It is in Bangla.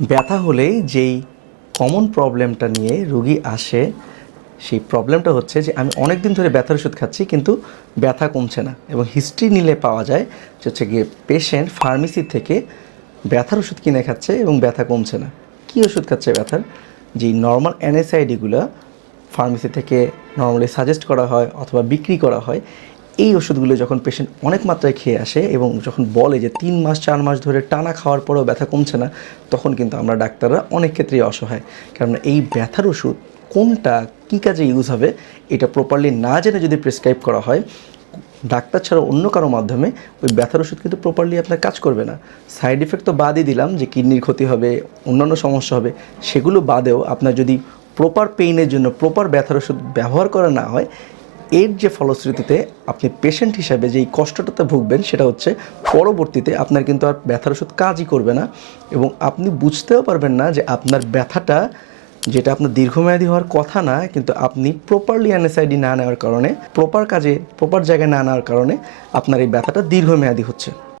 ব্যথা হলেই যেই কমন প্রবলেমটা নিয়ে রুগী আসে, সেই প্রবলেমটা হচ্ছে যে আমি অনেক দিন ধরে ব্যথার ওষুধ খাচ্ছি, কিন্তু ব্যথা কমছে না এবং হিস্ট্রি নিলে পাওয়া যায় যে হচ্ছে গিয়ে পেশেন্ট ফার্মেসি থেকে ব্যথার ওষুধ কিনে খাচ্ছে এবং ব্যথা কমছে না। কী ওষুধ খাচ্ছে ব্যথার? যেই নর্মাল এনএসআইডিগুলো ফার্মেসি থেকে নর্মালি সাজেস্ট করা হয় অথবা বিক্রি করা হয় এই ওষুধগুলো যখন পেশেন্ট অনেক মাত্রায় খেয়ে আসে এবং যখন বলে যে তিন মাস, চার মাস ধরে টানা খাওয়ার পরেও ব্যথা কমছে না, তখন কিন্তু আমরা ডাক্তাররা অনেক ক্ষেত্রেই অসহায়। কারণ এই ব্যথার ওষুধ কোনটা, কী কাজে ইউজ হবে, এটা প্রপারলি না জেনে যদি প্রেসক্রাইব করা হয়, ডাক্তার ছাড়া অন্য কারও মাধ্যমে ওই ব্যথার ওষুধ কিন্তু প্রপারলি আপনার কাজ করবে না। সাইড এফেক্ট তো বাদই দিলাম যে কিডনির ক্ষতি হবে, অন্যান্য সমস্যা হবে, সেগুলো বাদেও আপনার যদি প্রপার পেইনের জন্য প্রপার ব্যথার ওষুধ ব্যবহার করা না হয় এর যে ফলশ্রুতিতে আপনি পেশেন্ট হিসাবে যেই কষ্টটাতে ভুগবেন সেটা হচ্ছে পরবর্তীতে আপনার কিন্তু আর ব্যথার ওষুধ কাজই করবে না এবং আপনি বুঝতেও পারবেন না যে আপনার ব্যথাটা, যেটা আপনার দীর্ঘমেয়াদী হওয়ার কথা না, কিন্তু আপনি প্রপারলি অ্যানেসাইডি না নেওয়ার কারণে প্রপার কাজে প্রপার জায়গায় না নেওয়ার কারণে আপনার এই ব্যথাটা দীর্ঘমেয়াদী হচ্ছে।